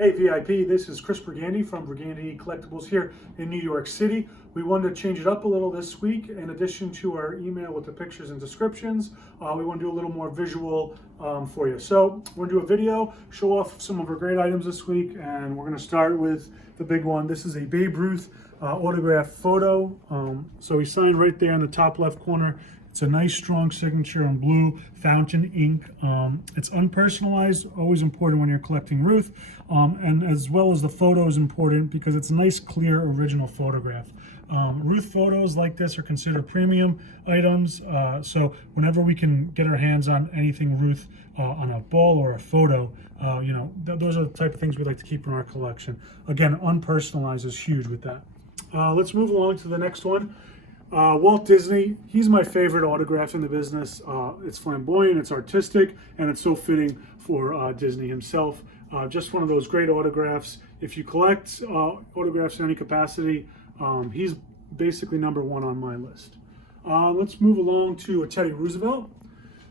Hey VIP, this is Chris Brigandy from Brigandy Collectibles here in New York City. We wanted to change it up a little this week. In addition to our email with the pictures and descriptions, we want to do a little more visual for you. So we're going to do a video, show off some of our great items this week, and we're going to start with the big one. This is a Babe Ruth autograph photo. So he signed right there in the top left corner. It's a nice strong signature in blue fountain ink. It's unpersonalized, always important when you're collecting Ruth, and as well as the photo is important because it's a nice clear original photograph. Ruth photos like this are considered premium items, so whenever we can get our hands on anything Ruth on a ball or a photo, those are the type of things we like to keep in our collection. Again, unpersonalized is huge with that. Let's move along to the next one. Walt Disney, he's my favorite autograph in the business. It's flamboyant, it's artistic, and it's so fitting for Disney himself. Just one of those great autographs. If you collect autographs in any capacity, he's basically number one on my list. Let's move along to a Teddy Roosevelt.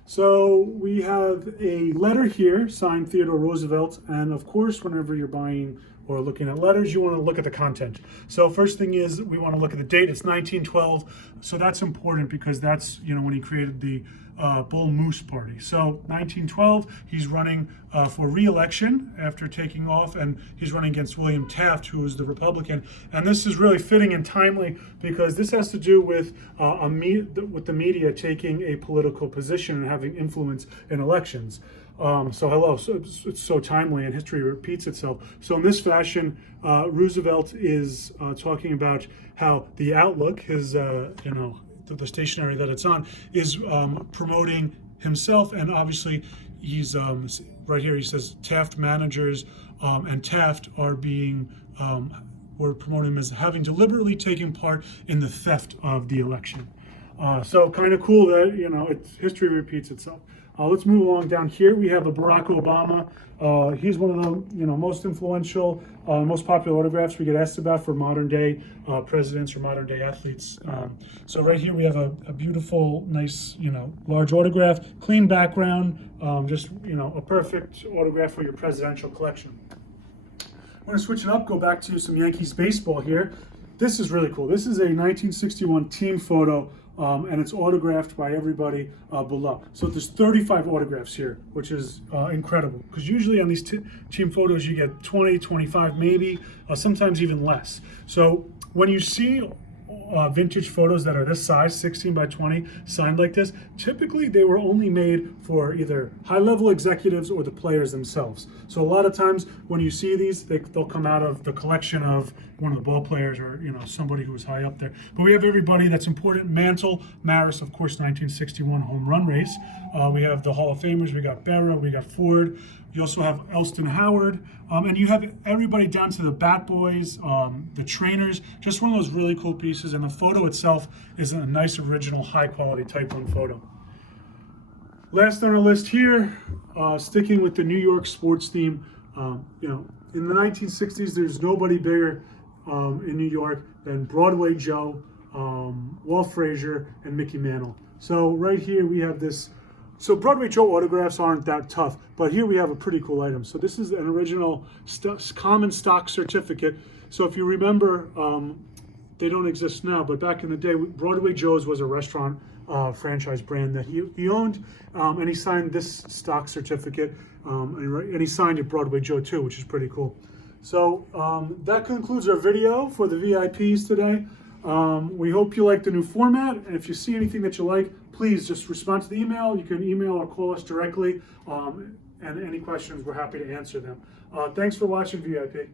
So we have a letter here signed Theodore Roosevelt, and of course whenever you're buying or looking at letters, you want to look at the content. So first thing is we want to look at the date. It's 1912, so that's important because that's when he created the Bull Moose Party. So 1912, he's running for re-election after taking off, and he's running against William Taft, who is the Republican. And this is really fitting and timely because this has to do with the media taking a political position and having influence in elections. So it's so timely and history repeats itself. So in this fashion, Roosevelt is talking about how the Outlook, his the stationery that it's on, is promoting himself, and obviously he's right here. He says Taft managers and Taft are being we're promoting him as having deliberately taken part in the theft of the election. So kind of cool that history repeats itself. Let's move along down here. We have a Barack Obama. He's one of the most influential, most popular autographs we get asked about for modern day presidents or modern day athletes. So right here we have a beautiful, nice, large autograph, clean background, just a perfect autograph for your presidential collection. I'm going to switch it up, go back to some Yankees baseball here. This is really cool. This is a 1961 team photo. And it's autographed by everybody below. So there's 35 autographs here, which is incredible. Because usually on these team photos, you get 20, 25 maybe, sometimes even less. So when you see vintage photos that are this size, 16 by 20, signed like this, typically they were only made for either high-level executives or the players themselves. So a lot of times when you see these, they'll come out of the collection of one of the ball players or somebody who was high up there. But we have everybody that's important. Mantle, Maris, of course, 1961 home run race. We have the Hall of Famers. We got Berra, we got Ford. You also have Elston Howard, and you have everybody down to the bat boys, the trainers. Just one of those really cool pieces, and the photo itself is a nice, original, high-quality Type 1 photo. Last on our list here, sticking with the New York sports theme. In the 1960s, there's nobody bigger in New York than Broadway Joe, Walt Frazier, and Mickey Mantle. So right here we have this. So Broadway Joe autographs aren't that tough, but here we have a pretty cool item. So this is an original common stock certificate. So if you remember, they don't exist now, but back in the day, Broadway Joe's was a restaurant franchise brand that he owned, and he signed this stock certificate, and he signed it Broadway Joe too, which is pretty cool. So that concludes our video for the VIPs today. We hope you like the new format, and if you see anything that you like, please just respond to the email. You can email or call us directly, and any questions, we're happy to answer them. Thanks for watching, VIP.